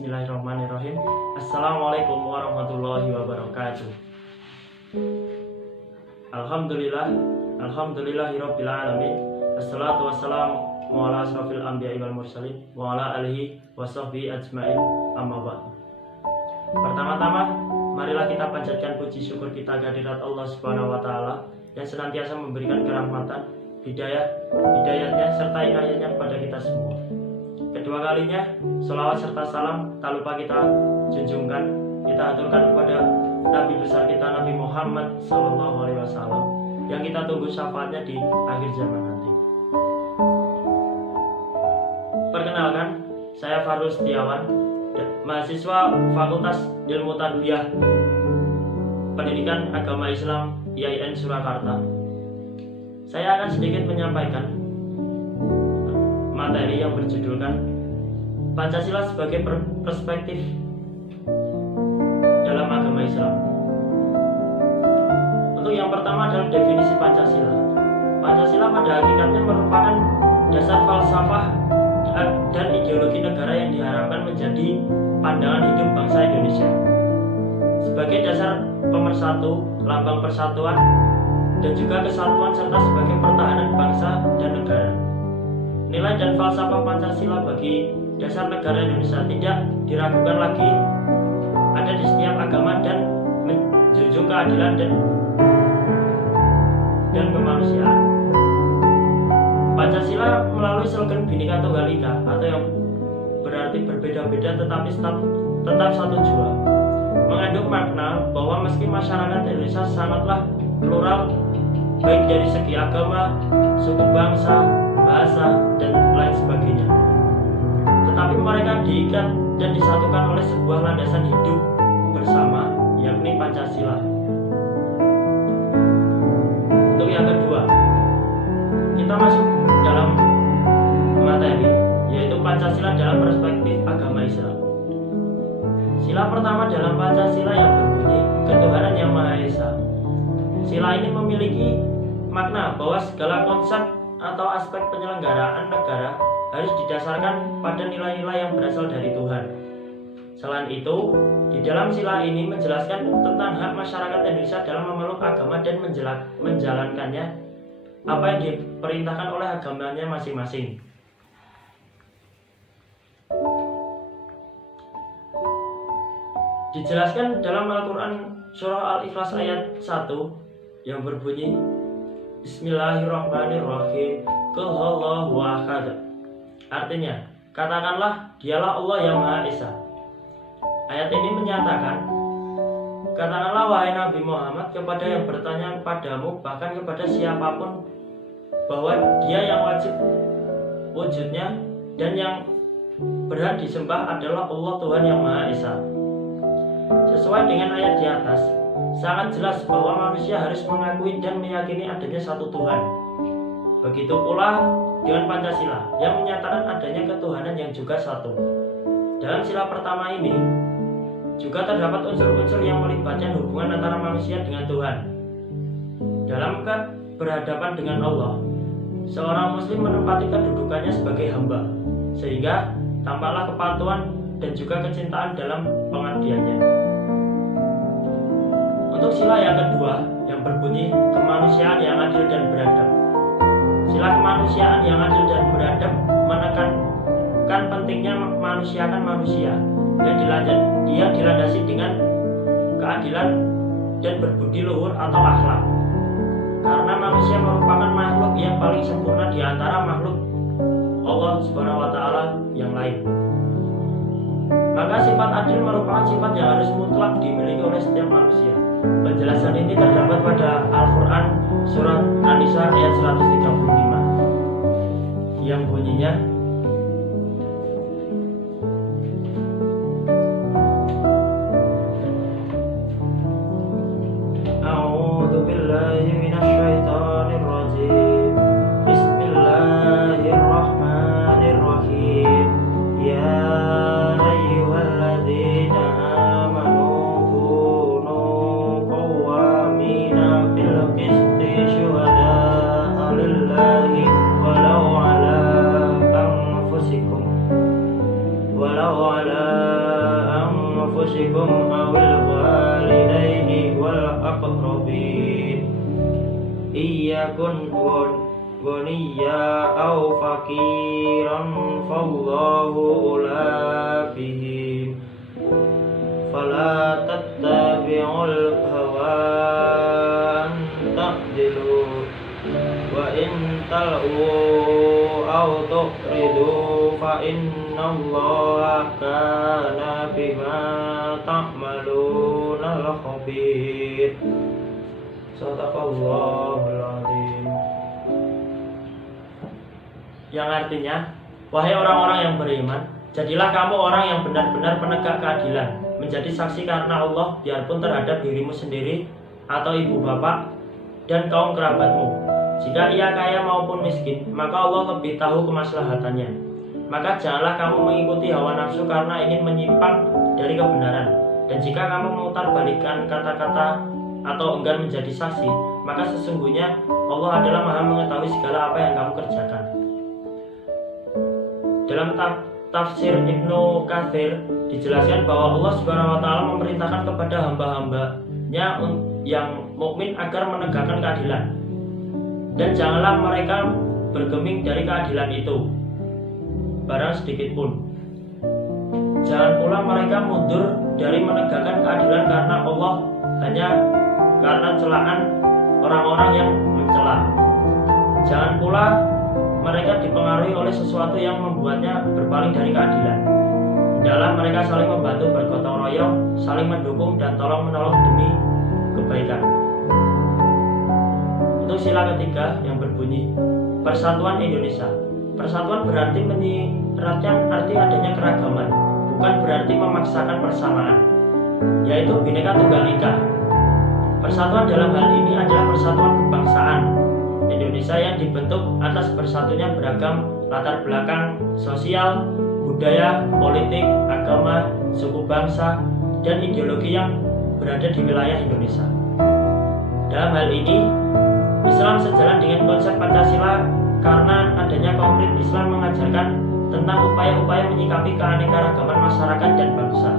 Bismillahirrahmanirrahim. Assalamualaikum warahmatullahi wabarakatuh. Alhamdulillahirabbil alamin. Assalatu wassalamu ala asrofil anbiya'i wal mursalin wa ala alihi washabbihi ajmain. Amma ba'du. Pertama-tama, marilah kita panjatkan puji syukur kita kehadirat Allah Subhanahu wa taala yang senantiasa memberikan kerahmatan, hidayahnya serta inayahnya kepada kita semua. Kedua kalinya, sholawat serta salam tak lupa kita junjungkan, kita aturkan kepada Nabi besar kita, Nabi Muhammad SAW, yang kita tunggu syafaatnya di akhir zaman nanti. Perkenalkan, saya Farul Setiawan, mahasiswa Fakultas Ilmu Tarbiyah Pendidikan Agama Islam IAIN Surakarta. Saya akan sedikit menyampaikan materi yang berjudulkan Pancasila sebagai perspektif dalam agama Islam. Untuk yang pertama adalah definisi Pancasila. Pancasila pada hakikatnya merupakan dasar falsafah dan ideologi negara yang diharapkan menjadi pandangan hidup bangsa Indonesia sebagai dasar pemersatu, lambang persatuan dan juga kesatuan serta sebagai pertahanan bangsa dan negara. Nilai dan falsafah Pancasila bagi dasar negara Indonesia tidak diragukan lagi, ada di setiap agama dan menjunjung keadilan dan kemanusiaan. Pancasila melalui slogan Bhinneka Tunggal Ika atau yang berarti berbeda-beda tetapi tetap satu jua, mengandung makna bahwa meski masyarakat Indonesia sangatlah plural baik dari segi agama, suku bangsa, bahasa, dan lain sebagainya, tetapi mereka diikat dan disatukan oleh sebuah landasan hidup bersama, yakni Pancasila. Untuk yang kedua, kita masuk dalam materi, yaitu Pancasila dalam perspektif agama Islam. Sila pertama dalam Pancasila yang berbunyi ketuhanan yang Maha Esa. Sila ini memiliki makna bahwa segala konsep atau aspek penyelenggaraan negara harus didasarkan pada nilai-nilai yang berasal dari Tuhan. Selain itu, di dalam sila ini menjelaskan tentang hak masyarakat Indonesia dalam memeluk agama dan menjalankannya apa yang diperintahkan oleh agamanya masing-masing. Dijelaskan dalam Al-Quran surah Al-Ikhlas ayat 1 yang berbunyi Bismillahirrahmanirrahim. Qul huwallahu ahad. Artinya, katakanlah dialah Allah yang Maha Esa. Ayat ini menyatakan, katakanlah wahai Nabi Muhammad kepada yang bertanya kepadamu, bahkan kepada siapapun, bahwa dia yang wajib wujudnya dan yang berhak disembah adalah Allah Tuhan yang Maha Esa. Sesuai dengan ayat di atas, sangat jelas bahwa manusia harus mengakui dan meyakini adanya satu Tuhan. Begitu pula dengan Pancasila yang menyatakan adanya ketuhanan yang juga satu. Dalam sila pertama ini juga terdapat unsur-unsur yang melibatkan hubungan antara manusia dengan Tuhan. Dalam berhadapan dengan Allah, seorang muslim menempati kedudukannya sebagai hamba, sehingga tampaklah kepatuhan dan juga kecintaan dalam pengabdiannya. Untuk sila yang kedua yang berbunyi kemanusiaan yang adil dan beradab. Sila kemanusiaan yang adil dan beradab menekankan pentingnya memanusiakan manusia yang dilandasi dengan keadilan dan berbudi luhur atau akhlak. Karena manusia merupakan makhluk yang paling sempurna di antara makhluk Allah Subhanahu wa taala yang lain. Maka sifat adil merupakan sifat yang harus mutlak dimiliki oleh setiap manusia. Penjelasan ini terdapat pada Al-Quran surat An-Nisa ayat 135 yang bunyinya A'udzu billahi minasyaitonir rajim. Bismillahirrahmanirrahim. Ya ayyuhalladzina amanu kunu qawwamina bil qisti syuhada'a lillahi walau ala yakun ghaniya aw faqiran fallahu ula bihim fala tattabi'ul hawa an ta'dilu wa in tal'u aw tuqridu fa innallaha kana bima ta'maluna khabir. Sadaqallahul azim. Yang artinya, wahai orang-orang yang beriman, jadilah kamu orang yang benar-benar penegak keadilan, menjadi saksi karena Allah biarpun terhadap dirimu sendiri atau ibu bapak dan kaum kerabatmu. Jika ia kaya maupun miskin, maka Allah lebih tahu kemaslahatannya. Maka janganlah kamu mengikuti hawa nafsu karena ingin menyimpang dari kebenaran. Dan jika kamu memutarbalikkan kata-kata atau enggan menjadi saksi, maka sesungguhnya Allah adalah Maha mengetahui segala apa yang kamu kerjakan. Dalam tafsir Ibnu Katsir dijelaskan bahwa Allah Subhanahu wa taala memerintahkan kepada hamba-hambanya yang mukmin agar menegakkan keadilan. Dan janganlah mereka bergeming dari keadilan itu barang sedikit pun. Jangan pula mereka mundur dari menegakkan keadilan karena Allah, hanya karena celaan orang-orang yang mencela. Jangan pula mereka dipengaruhi oleh sesuatu yang membuatnya berpaling dari keadilan. Dalam mereka saling membantu, bergotong royong, saling mendukung dan tolong menolong demi kebaikan. Untuk sila ketiga yang berbunyi Persatuan Indonesia. Persatuan berarti menyiratkan arti adanya keragaman, bukan berarti memaksakan persamaan, yaitu Bhinneka Tunggal Ika. Persatuan dalam hal ini adalah persatuan kebangsaan Indonesia yang dibentuk atas bersatunya beragam latar belakang sosial, budaya, politik, agama, suku bangsa, dan ideologi yang berada di wilayah Indonesia. Dalam hal ini, Islam sejalan dengan konsep Pancasila karena adanya konflik Islam mengajarkan tentang upaya-upaya menyikapi keanekaragaman masyarakat dan bangsa,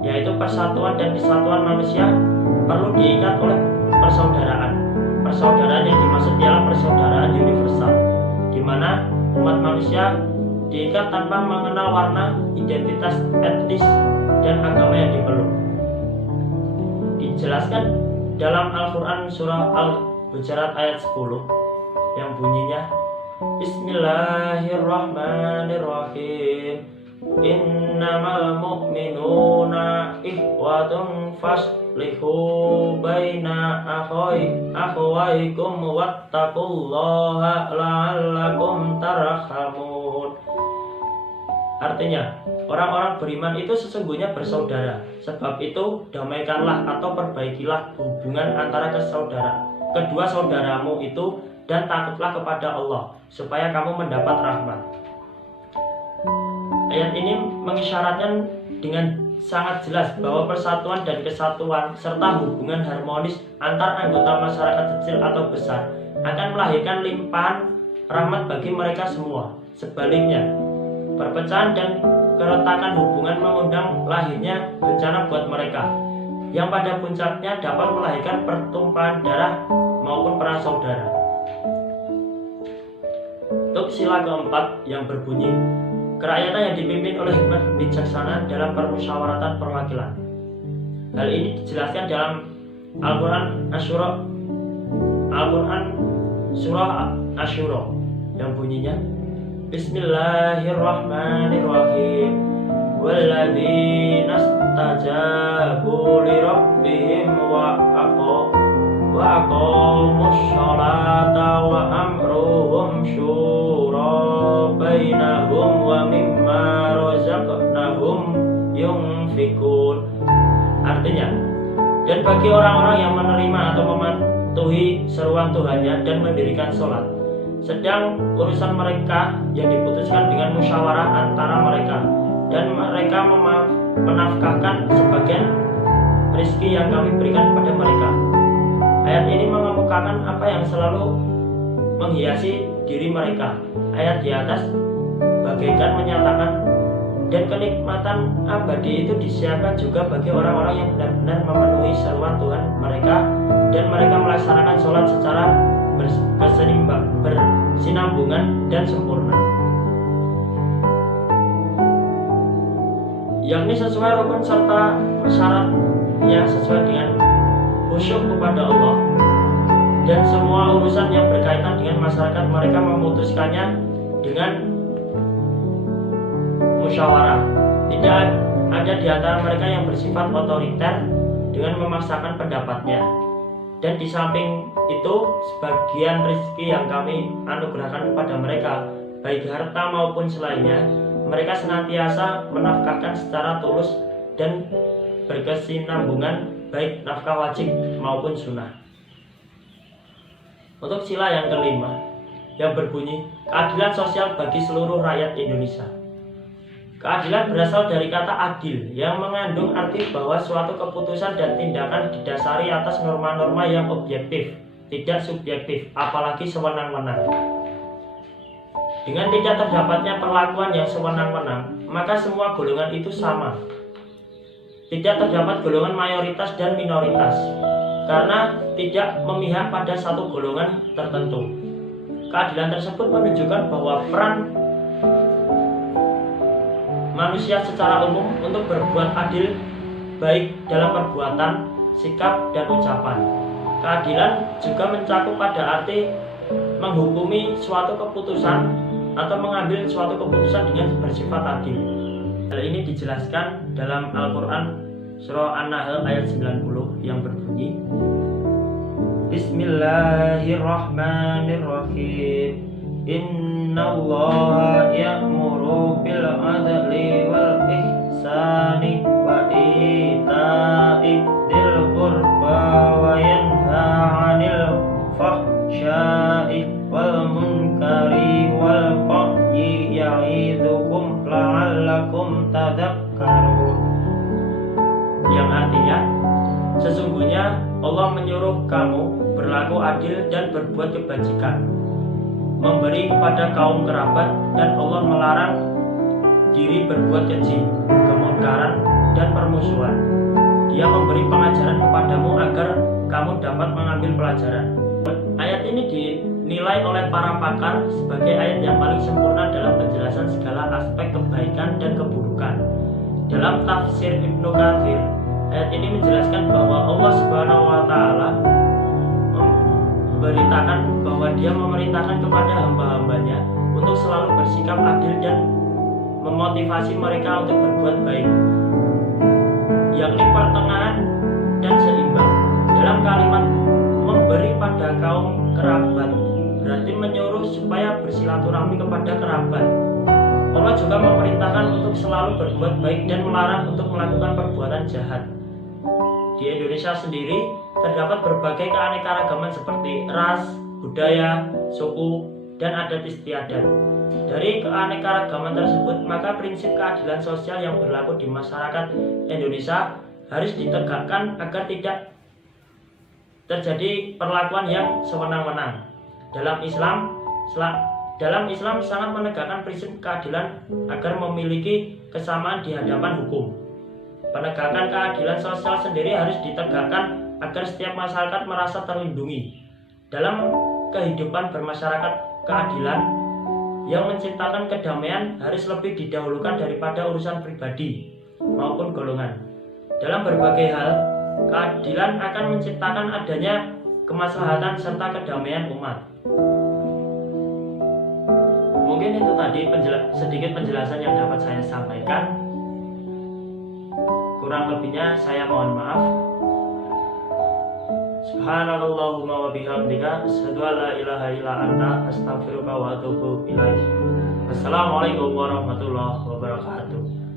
yaitu persatuan dan kesatuan manusia perlu diikat oleh persaudaraan. Persaudaraan yang dimaksud ialah persaudaraan universal, di mana umat manusia diikat tanpa mengenal warna, identitas etnis, dan agama yang dipeluk. Dijelaskan dalam Al-Quran surah Al-Hujurat ayat 10 yang bunyinya Bismillahirrahmanirrahim. Innamal mu'minuna ikhwatun faslihu baina akhawaikum wattaqullaha la'allakum tarhamun. Artinya, orang-orang beriman itu sesungguhnya bersaudara. Sebab itu, damaikanlah atau perbaikilah hubungan antara kedua saudaramu itu, dan takutlah kepada Allah, supaya kamu mendapat rahmat. Ayat ini mengisyaratkan dengan sangat jelas bahwa persatuan dan kesatuan serta hubungan harmonis antar anggota masyarakat kecil atau besar akan melahirkan limpahan rahmat bagi mereka semua. Sebaliknya, perpecahan dan keretakan hubungan mengundang lahirnya bencana buat mereka, yang pada puncaknya dapat melahirkan pertumpahan darah maupun perang saudara. Untuk sila keempat yang berbunyi kerakyatan yang dipimpin oleh hikmat bijaksana dalam permusyawaratan perwakilan. Hal ini dijelaskan dalam Al-Quran surah Asyura yang bunyinya Bismillahirrahmanirrahim. Walladzina stajabu li rabbihim wa aqamus sholata wa amruhum syura bainahum wa mimma razaqnahum yunfikun. Artinya, dan bagi orang-orang yang menerima atau mematuhi seruan Tuhannya dan mendirikan sholat, sedang urusan mereka yang diputuskan dengan musyawarah antara mereka, dan mereka menafkahkan sebagian rezeki yang kami berikan kepada mereka. Ayat ini mengemukakan apa yang selalu menghiasi diri mereka. Ayat di atas bagaikan menyatakan, dan kenikmatan abadi itu disiapkan juga bagi orang-orang yang benar-benar memenuhi seruan Tuhan mereka, dan mereka melaksanakan sholat secara bersinambungan dan sempurna, yakni sesuai rukun serta syaratnya sesuai dengan khusyuk kepada Allah, dan semua urusan yang berkaitan dengan masyarakat mereka memutuskannya dengan musyawarah. Tidak ada di antara mereka yang bersifat otoriter dengan memaksakan pendapatnya. Dan di samping itu, sebagian rezeki yang kami anugerahkan kepada mereka, baik harta maupun selainnya, mereka senantiasa menafkahkan secara tulus dan berkesinambungan, baik nafkah wajib maupun sunnah. Untuk sila yang kelima, yang berbunyi keadilan sosial bagi seluruh rakyat Indonesia. Keadilan berasal dari kata adil yang mengandung arti bahwa suatu keputusan dan tindakan didasari atas norma-norma yang objektif, tidak subjektif, apalagi sewenang-wenang. Dengan tidak terdapatnya perlakuan yang sewenang-wenang, maka semua golongan itu sama. Tidak terdapat golongan mayoritas dan minoritas, karena tidak memihak pada satu golongan tertentu. Keadilan tersebut menunjukkan bahwa peran manusia secara umum untuk berbuat adil, baik dalam perbuatan, sikap, dan ucapan. Keadilan juga mencakup pada arti menghukumi suatu keputusan atau mengambil suatu keputusan dengan bersifat adil. Hal ini dijelaskan dalam Al-Quran Surah An-Nahl ayat 90 yang berbunyi, Bismillahirrahmanirrahim. Innallaha ya'muru bil adli wal ihsani wa ita'i dzil qurba wa yanha 'anil fahsya'i wal munkari wal bagyi ya'idzukum la'allakum tadhakkarun. Yang artinya, sesungguhnya Allah menyuruh kamu berlaku adil dan berbuat kebajikan, memberi kepada kaum kerabat, dan Allah melarang diri berbuat keji, kemungkaran, dan permusuhan. Dia memberi pengajaran kepadamu agar kamu dapat mengambil pelajaran. Ayat ini dinilai oleh para pakar sebagai ayat yang paling sempurna dalam penjelasan segala aspek kebaikan dan keburukan. Dalam tafsir Ibnu Katsir, ayat ini menjelaskan bahwa Allah Subhanahu wa Ta'ala memberitakan bahwa Dia memerintahkan kepada hamba-hambanya untuk selalu bersikap adil dan memotivasi mereka untuk berbuat baik, yakni pertengahan dan seimbang. Dalam kalimat memberi pada kaum kerabat berarti menyuruh supaya bersilaturahmi kepada kerabat. Allah juga memerintahkan untuk selalu berbuat baik dan melarang untuk melakukan perbuatan jahat. Di Indonesia sendiri terdapat berbagai keanekaragaman seperti ras, budaya, suku, dan adat istiadat. Dari keanekaragaman tersebut, maka prinsip keadilan sosial yang berlaku di masyarakat Indonesia harus ditegakkan agar tidak terjadi perlakuan yang sewenang-wenang. Dalam Islam sangat menegakkan prinsip keadilan agar memiliki kesamaan di hadapan hukum. Penegakan keadilan sosial sendiri harus ditegakkan agar setiap masyarakat merasa terlindungi. Dalam kehidupan bermasyarakat, keadilan yang menciptakan kedamaian harus lebih didahulukan daripada urusan pribadi maupun golongan. Dalam berbagai hal, keadilan akan menciptakan adanya kemaslahatan serta kedamaian umat. Mungkin itu tadi sedikit penjelasan yang dapat saya sampaikan. Kurang lebihnya saya mohon maaf. Subhanallahumma wa bihamdika asyhadu an la ilaha illa anta astaghfiruka wa atubu ilaik. Wassalamualaikum warahmatullahi wabarakatuh.